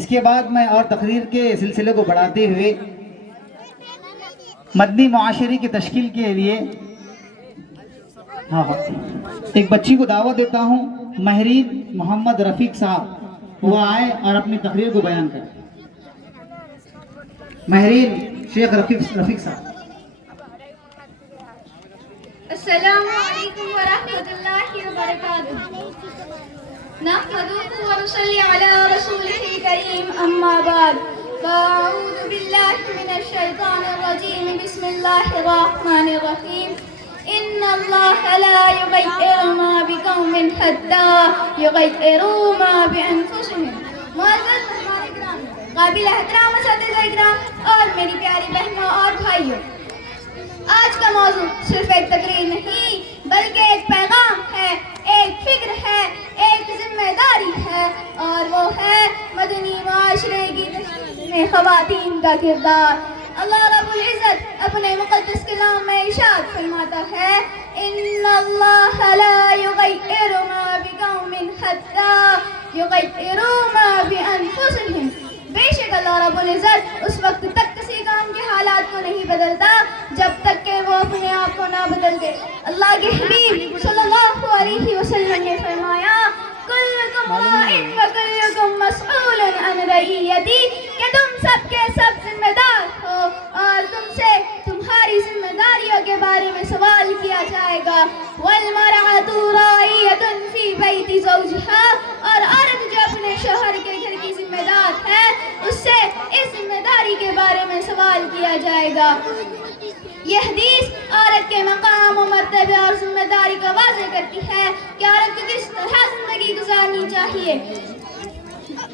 اس کے بعد میں اور تقریر کے سلسلے کو بڑھاتے ہوئے مدنی معاشرے کی تشکیل کے لیے ایک بچی کو دعوت دیتا ہوں، مہرین محمد رفیق صاحب، وہ آئے اور اپنی تقریر کو بیان کریں۔ مہرین شیخ رفیق صاحب۔ السلام علیکم ورحمۃ اللہ وبرکاتہ۔ نحمده ونصلي على رسوله الكريم أما بعد فأعوذ بالله من الشيطان الرجيم بسم الله الرحمن الرحيم إن الله لا يغير ما بقوم حتى يغيروا ما بأنفسهم۔ معزز مہمان اکرام، قابل احترام اساتذہ اکرام اور میری پیاری بہنوں اور بھائیوں، آج کا موضوع صرف ایک تقریر نہیں بلکہ ایک پیغام ہے، ایک فکر ہے، ایک ذمہ داری ہے، اور وہ ہے مدنی معاشرے کی تشکیل میں خواتین کا کردار۔ اللہ رب العزت اپنے مقدس کلام میں ارشاد فرماتا ہے ان اللہ لا یغیر ما بقوم حتی یغیروا ما بانفسهم۔ بے شک اللہ رب العزت اس وقت تک کسی قوم کے حالات کو نہیں بدلتا جب تک کہ وہ اپنے آپ کو نہ بدل دے۔ اللہ کے حبیب صلی اللہ علیہ وسلم نے فرمایا کلکم راع وکلکم مسئول عن رعیتی، کہ تم سب کے سب ذمہ دار ہو اور تم سے تمہاری ذمہ داریوں کے بارے میں سوال کیا جائے گا۔ والمرأۃ راعیۃ فی بیت زوجہا، اور عورت جو اپنے شوہر کے گھر کی ذمہ دار ہے اس سے اس ذمہ داری کے بارے میں سوال کیا جائے گا۔ یہ حدیث عورت کے مقام و مرتبے اور ذمہ داری کو واضح کرتی ہے کہ عورت کو کس طرح زندگی گزارنی چاہیے۔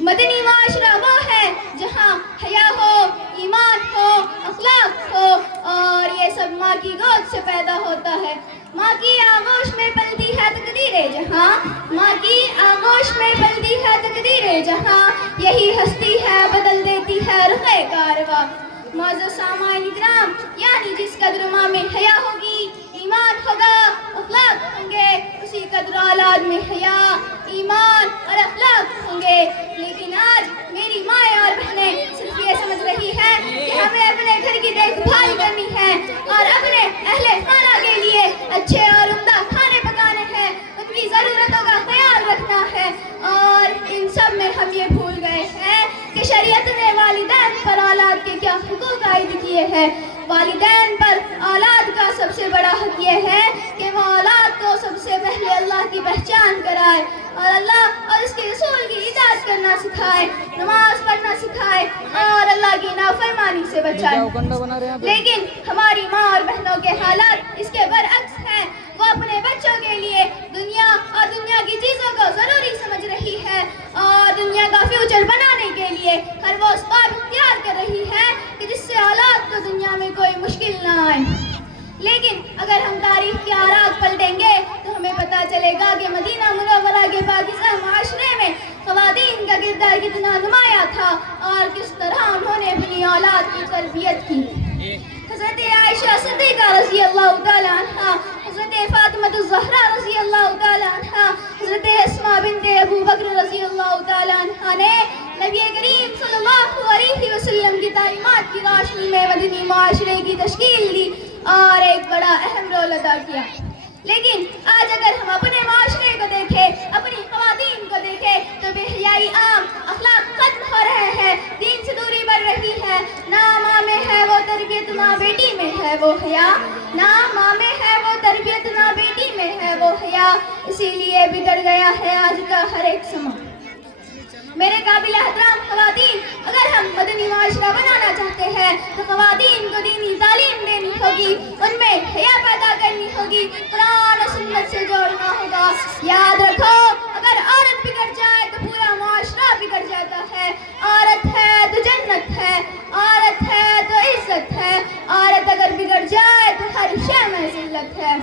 مدنی معاشرہ وہ ہے جہاں حیا ہو، ایمان ہو، اخلاق ہو، اور یہ سب ماں کی گود سے پیدا ہوتا ہے۔ ماں کی آغوش میں پلتی ہے تقدیر جہاں، ماں کی آغوش میں پلتی ہے تقدیر جہاں، یہی ہستی ہے بدل دیتی ہے رخ کارواں۔ معزز سامعین اکرام، یعنی جس قدر ماں میں حیا ہوگی، ایمان ہوگا، اخلاق ہوں گے، اسی قدر اولاد میں حیا، ایمان اور اخلاق ہوں گے۔ لیکن آج میری مائیں اور بہنیں صرف یہ سمجھ رہی ہے کہ ہمیں اپنے گھر کی دیکھ بھال کرنی ہے اور اپنے اہل خانہ کے لیے اچھے اور عمدہ کھانے پکانے ہیں، ان کی ضرورتوں کا خیال رکھنا ہے، اور ان سب میں ہم یہ بھول گئے ہیں کہ شریعت نے والدین پر اولاد کے کیا حقوق عائد کیے ہیں۔ والدین پر اولاد کا سب سے بڑا حق یہ ہے کہ وہ اولاد کو سب سے پہلے اللہ کی پہچان کرائے اور اللہ اور اس کے رسول کی اطاعت کرنا سکھائے، نماز پڑھنا سکھائے اور اللہ کی نافرمانی سے بچائے۔ لیکن ہماری ماں اور بہنوں کے حالات اس کے برعکس ہیں۔ وہ اپنے بچوں کے لیے دنیا اور دنیا کی چیزوں کو ضروری سمجھ رہی ہے اور دنیا کا فیوچر بنانے کے لیے ہر وہ اسباب اختیار کر رہی ہے کہ جس سے اولاد کو دنیا میں کوئی مشکل نہ آئے۔ لیکن اگر ہم تاریخ کے آراق پلٹیں گے تو ہمیں پتہ چلے گا کہ مدینہ منورہ کے پاکستان معاشرے میں خواتین کا کردار کتنا نمایاں تھا اور کس طرح انہوں نے اپنی اولاد کی تربیت کی۔ حضرت عائشہ صدیقہ رضی اللہ تعالیٰ عنہ، حضرت فاطمہ الزہرا رضی اللہ تعالیٰ عنہ، حضرت اسماء بنت ابو بکر رضی اللہ تعالیٰ عنہ نے نبی کریم صلی اللہ علیہ وسلم کی تعلیمات کی روشنی میں مدنی معاشرے کی تشکیل دی اور ایک بڑا اہم رول ادا کیا۔ لیکن آج اگر ہم اپنے معاشرے کو دیکھیں، اپنی خواتین کو دیکھیں تو بے حیائی عام، اخلاق ختم ہو رہے ہیں، دین سے دوری بڑھ رہی ہے۔ نہ ماں میں ہے وہ تربیت، نہ بیٹی میں ہے وہ حیا، نہ ماں میں ہے وہ تربیت، نہ بیٹی میں ہے وہ حیا، اسی لیے بگڑ گیا ہے آج کا ہر ایک سما۔ میرے قابل احترام خواتین، اگر ہم مدنی معاشرہ بنانا چاہتے ہیں تو خواتین کو دینی تعلیم دینی ہوگی، ان میں حیا پیدا کرنی ہوگی، قرآن و سنت سے جوڑنا ہوگا۔ یاد رکھو، اگر عورت بگڑ جائے تو پورا معاشرہ بگڑ جاتا ہے۔ عورت ہے تو جنت ہے، عورت ہے تو عزت ہے، عورت اگر بگڑ جائے تو ہر شے میں ذلت ہے۔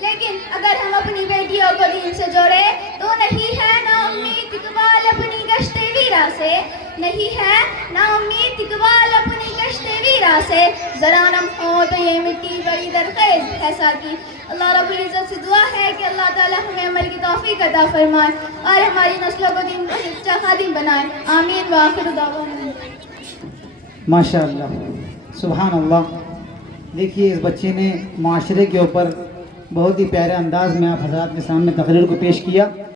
لیکن اگر ہم اپنی بیٹیوں کو دین سے جوڑے تو نہیں ہے نا امید اقبال اپنی گشت ویرا سے، نہیں ہے نا امید اقبال اپنی دشت ویرا سے ذرا نم ہو تو یہ مٹی بڑی درخیز ہے ساتھی. اللہ رب العزت سے دعا ہے کہ اللہ تعالیٰ ہمیں عمل کی توفیق عطا فرمائے اور ہماری نسلوں کو دین کا سچا خادم بنائے. آمین. وآخر دعوانا. ماشاء اللہ، سبحان اللہ. دیکھیے اس بچے نے معاشرے کے اوپر بہت ہی پیارے انداز میں آپ حضرات کے سامنے تقریر کو پیش کیا.